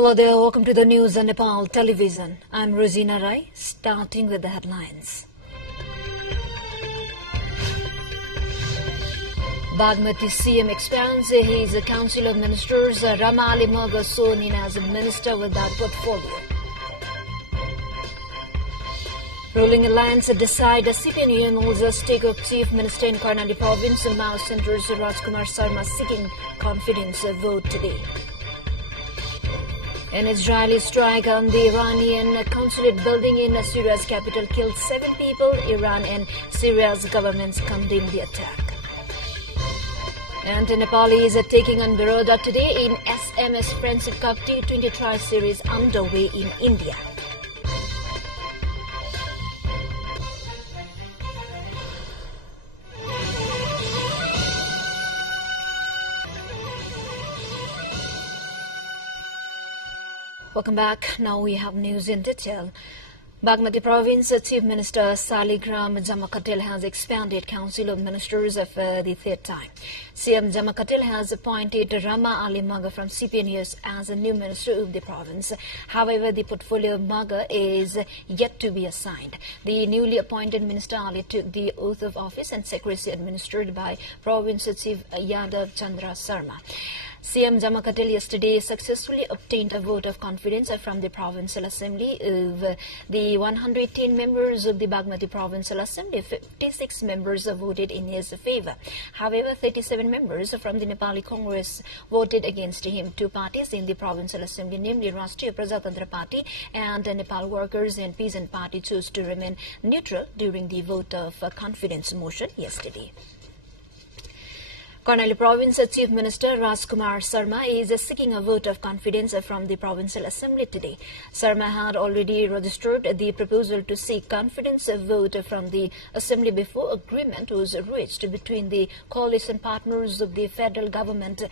Hello there, welcome to the news on Nepal television. I'm Rosina Rai, starting with the headlines. Bagmati CM expands his Council of Ministers. Rama Ali Maga sworn in as a minister without portfolio. Ruling alliance decide CPN UML's take of Chief Minister in Nepali Province. Now Centre's Rajkumar Sarma seeking confidence vote today. An Israeli strike on the Iranian consulate building in Syria's capital killed 7 people. Iran and Syria's governments condemned the attack. And Nepali is taking on Baroda today in SMS Friendship Cup T20 Tri Series underway in India. Welcome back. Now we have news in detail. Bagmati Province Chief Minister Saligram Jamakatil has expanded Council of Ministers for the third time. CM Jamakatil has appointed Rama Ali Maga from CPNUS as a new minister of the province. However, the portfolio of Maga is yet to be assigned. The newly appointed Minister Ali took the oath of office and secrecy administered by Province Chief Yadav Chandra Sarma. CM Jamakatil yesterday successfully obtained a vote of confidence from the Provincial Assembly. Of the 110 members of the Bagmati Provincial Assembly, 56 members voted in his favor. However, 37 members from the Nepali Congress voted against him. 2 parties in the Provincial Assembly, namely Rashtriya Prajatantra Party and Nepal Workers and Peasant Party, chose to remain neutral during the vote of confidence motion yesterday. Nepali Province Chief Minister Rajkumar Sarma is seeking a vote of confidence from the Provincial Assembly today. Sarma had already registered the proposal to seek confidence vote from the Assembly before agreement was reached between the coalition partners of the federal government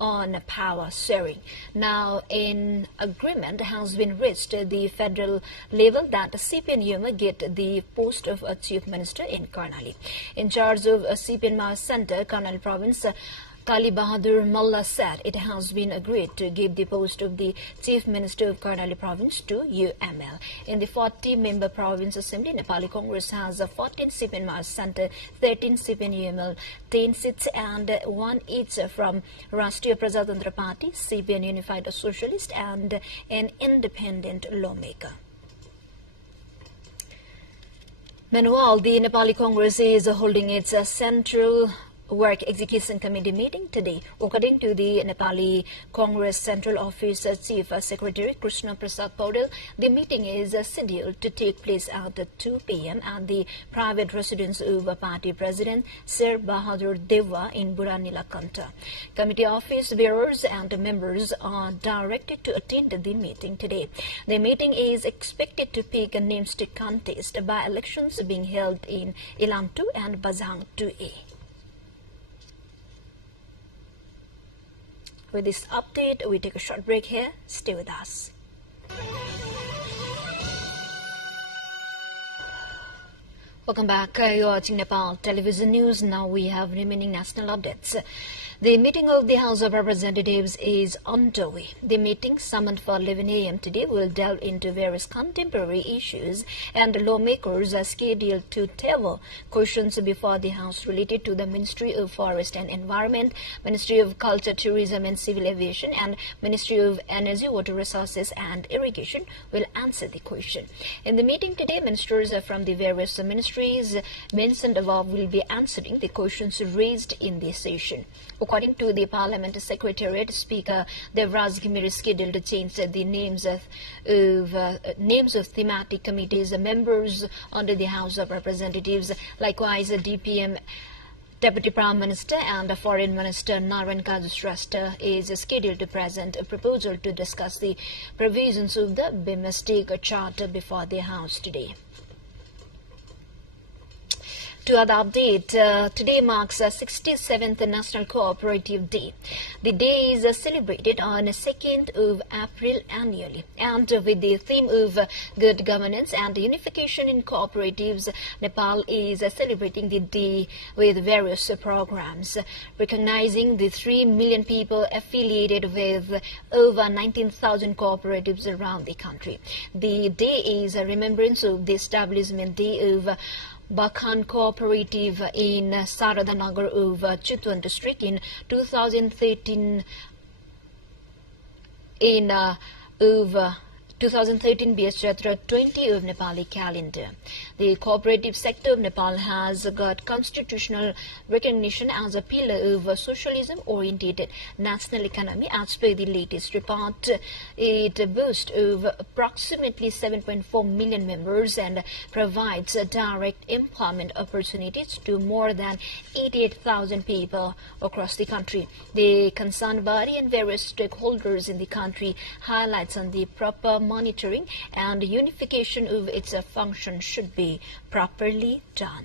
on power sharing. Now, an agreement has been reached at the federal level that CPN get the post of a chief minister in Karnali. In charge of a CPN Center, Karnali Province, Kali Bahadur Malla said it has been agreed to give the post of the Chief Minister of Karnali Province to UML. In the 40-member Province Assembly, Nepali Congress has 14 CPN Center, 13 CPN UML, 10 seats and 1 each from Rashtriya Prajatantra Party, CPN Unified Socialist and an independent lawmaker. Meanwhile, the Nepali Congress is holding its Central Work Execution Committee meeting today. According to the Nepali Congress Central Office Chief Secretary Krishna Prasad Paudel, the meeting is scheduled to take place at 2 p.m. at the private residence of Party President Sir Bahadur Deva in Buranilakanta. Committee office bearers and members are directed to attend the meeting today. The meeting is expected to pick names to contest by elections being held in Ilantu and Bazhang 2A. With this update, we take a short break here. Stay with us. Welcome back. You're watching Nepal Television News. Now we have remaining national updates. The meeting of the House of Representatives is underway. The meeting, summoned for 11 a.m. today, will delve into various contemporary issues, and lawmakers are scheduled to table questions before the House related to the Ministry of Forest and Environment, Ministry of Culture, Tourism and Civil Aviation, and Ministry of Energy, Water Resources and Irrigation will answer the question. In the meeting today, ministers from the various ministries mentioned above will be answering the questions raised in the session. According to the Parliament Secretariat, Speaker Devraj Ghimire is scheduled to change the names of thematic committees members under the House of Representatives. Likewise, DPM Deputy Prime Minister and Foreign Minister Narayan Kajushrestha is scheduled to present a proposal to discuss the provisions of the BIMSTEC Charter before the House today. To other update, today marks the 67th National Cooperative Day. The day is celebrated on the 2nd of April annually. And with the theme of good governance and unification in cooperatives, Nepal is celebrating the day with various programs, recognizing the 3 million people affiliated with over 19,000 cooperatives around the country. The day is a remembrance of the establishment day of Bakhan Cooperative in Saradhanagar of Chitwan district in 2013 Biyachatra 20 of Nepali calendar. The cooperative sector of Nepal has got constitutional recognition as a pillar of a socialism-oriented national economy. As per the latest report, it boasts of approximately 7.4 million members and provides direct employment opportunities to more than 88,000 people across the country. The concerned body and various stakeholders in the country highlights on the proper monitoring and unification of its function should be properly done.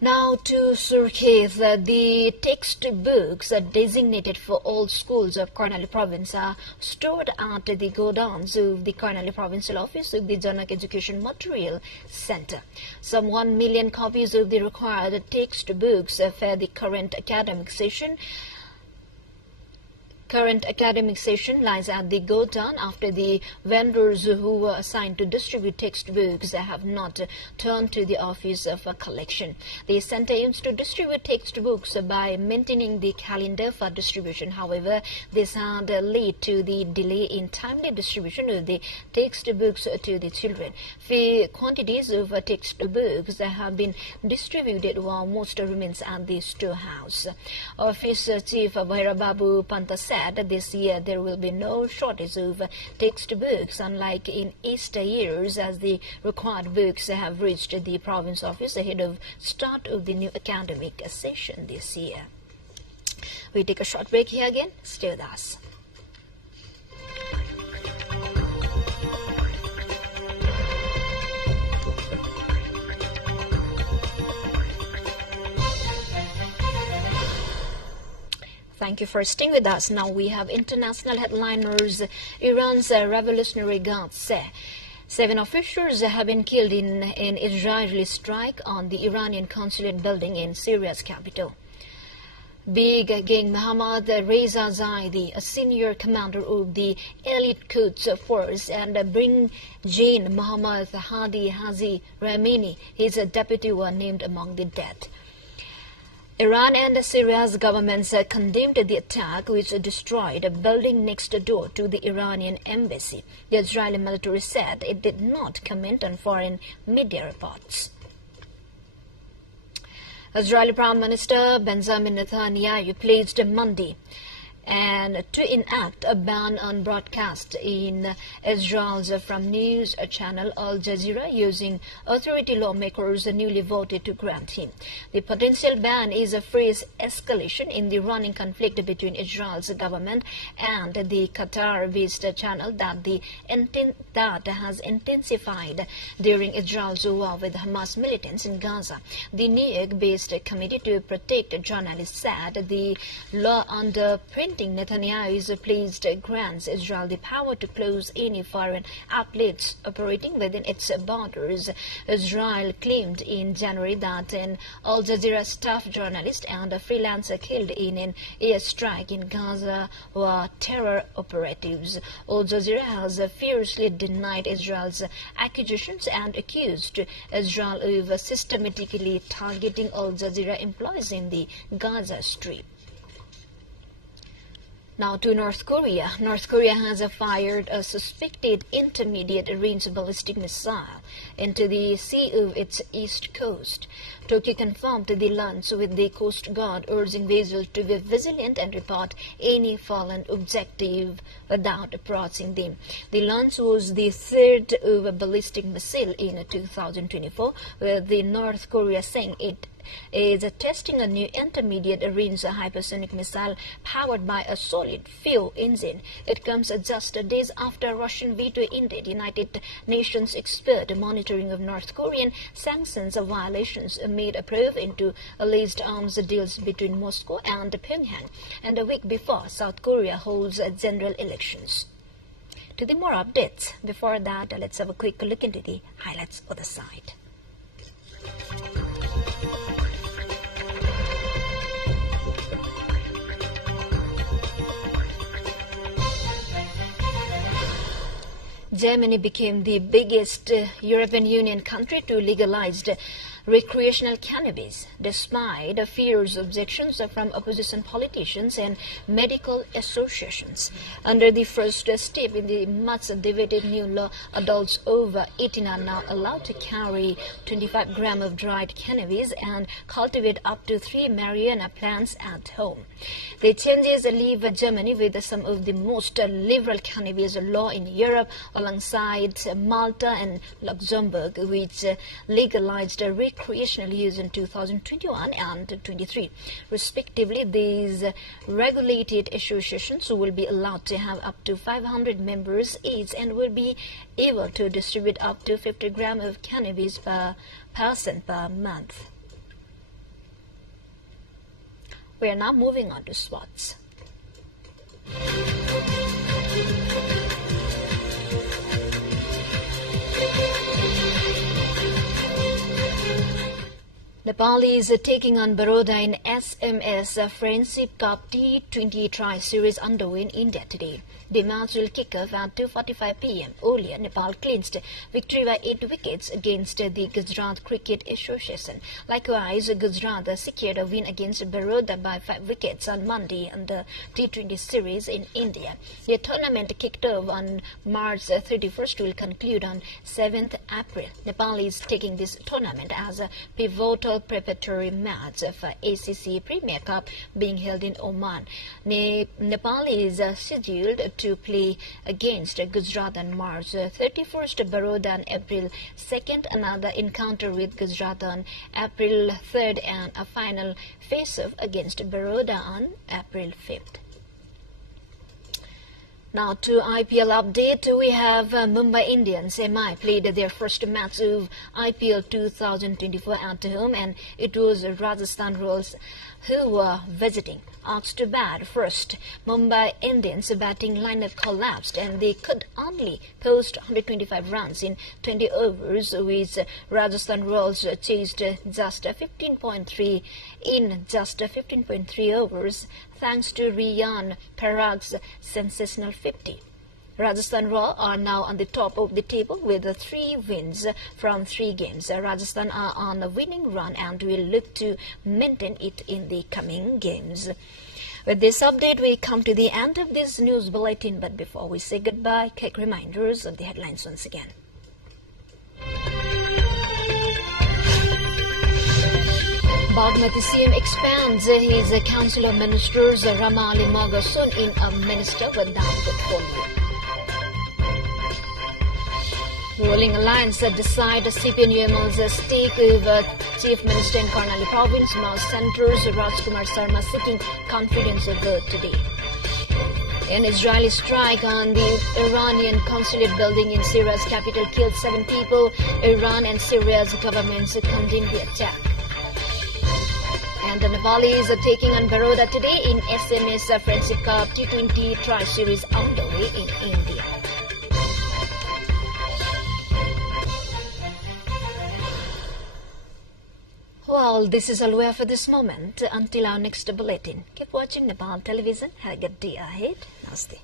Now to Surkhet, the textbooks designated for all schools of Karnali Province are stored at the godowns of the Karnali Provincial Office of the Janak Education Material Center. Some 1 million copies of the required textbooks for the current academic session lies at the godown after the vendors who were assigned to distribute textbooks have not turned to the office for collection. The center aims to distribute textbooks by maintaining the calendar for distribution. However, this had led to the delay in timely distribution of the textbooks to the children. Few quantities of textbooks have been distributed while most remains at the storehouse. Office Chief Bhairababu Panta said this year there will be no shortage of textbooks, unlike in Easter years, as the required books have reached the province office ahead of start of the new academic session this year. We take a short break here again. Stay with us. Thank you for staying with us. Now we have international headliners. Iran's Revolutionary Guards say 7 officials have been killed in an Israeli strike on the Iranian consulate building in Syria's capital. Big King Mohammad Reza Zaidi, a senior commander of the elite Quds force, and Brigadier Mohammad Hadi Hazi Ramini, his deputy, were named among the dead. Iran and Syria's governments condemned the attack, which destroyed a building next door to the Iranian embassy. The Israeli military said it did not comment on foreign media reports. Israeli Prime Minister Benjamin Netanyahu pledged Monday to enact a ban on broadcast in Israel's from news channel Al Jazeera, using authority lawmakers newly voted to grant him. The potential ban is a fresh escalation in the running conflict between Israel's government and the Qatar-based channel that has intensified during Israel's war with Hamas militants in Gaza. The New York-based Committee to Protect Journalists said the law underprinting Netanyahu's pledge grants Israel the power to close any foreign outlets operating within its borders. Israel claimed in January that an Al Jazeera staff journalist and a freelancer killed in an airstrike in Gaza were terror operatives. Al Jazeera has fiercely denied Israel's accusations and accused Israel of systematically targeting Al Jazeera employees in the Gaza Strip. Now to North Korea. North Korea has fired a suspected intermediate-range ballistic missile into the sea of its east coast. Tokyo confirmed the launch with the Coast Guard, urging vessels to be vigilant and report any fallen objective without approaching them. The launch was the third of a ballistic missile in 2024, with the North Korea saying it is testing a new intermediate-range hypersonic missile powered by a solid fuel engine. It comes just days after Russian veto ended United Nations expert monitoring of North Korean sanctions violations made a probe into alleged arms deals between Moscow and Pyongyang, and a week before South Korea holds general elections. To the more updates, before that, let's have a quick look into the highlights of the site. Germany became the biggest European Union country to legalize recreational cannabis, despite fierce objections from opposition politicians and medical associations. Under the first step in the much-debated new law, adults over 18 are now allowed to carry 25 grams of dried cannabis and cultivate up to 3 marijuana plants at home. The changes leave Germany with some of the most liberal cannabis law in Europe, alongside Malta and Luxembourg, which legalized recreational use in 2021 and 23. Respectively, these regulated associations will be allowed to have up to 500 members each and will be able to distribute up to 50 grams of cannabis per person per month. We are now moving on to sports. Nepal is taking on Baroda in SMS Friendship Cup T20 Tri-Series underway in India today. The match will kick off at 2:45 p.m. Earlier, Nepal clinched victory by 8 wickets against the Gujarat Cricket Association. Likewise, Gujarat secured a win against Baroda by 5 wickets on Monday in the T20 series in India. The tournament kicked off on March 31st will conclude on 7th April. Nepal is taking this tournament as a pivotal preparatory match for ACC Premier Cup being held in Oman. Nepal is scheduled to play against Gujarat on March 31st, Baroda on April 2nd, another encounter with Gujarat on April 3rd, and a final face-off against Baroda on April 5th. Now to IPL update, we have Mumbai Indians. MI played their first match of IPL 2024 at home, and it was Rajasthan Royals who were visiting. Asked to bat first, Mumbai Indians' batting lineup collapsed and they could only post 125 runs in 20 overs, which Rajasthan Royals chased just 15.3 in just 15.3 overs, thanks to Riyan Parag's sensational 50. Rajasthan Royals are now on the top of the table with 3 wins from 3 games. Rajasthan are on a winning run and will look to maintain it in the coming games. With this update, we come to the end of this news bulletin. But before we say goodbye, quick reminders of the headlines once again. Bagmati CM expands his Council of Ministers. Rama Ali Maga soon in a minister without portfolio. Ruling Alliance decide CPN-UML's stake over Chief Minister in Nepali Province. Now centers Rajkumar Sharma seeking confidence vote today. An Israeli strike on the Iranian consulate building in Syria's capital killed 7 people. Iran and Syria's governments condemned the attack. And the Nepalis are taking on Baroda today in SMS Friendship Cup T20 Tri-Series underway in India. Well, this is all we have for this moment. Until our next bulletin, keep watching Nepal television. Have a good day ahead. Namaste.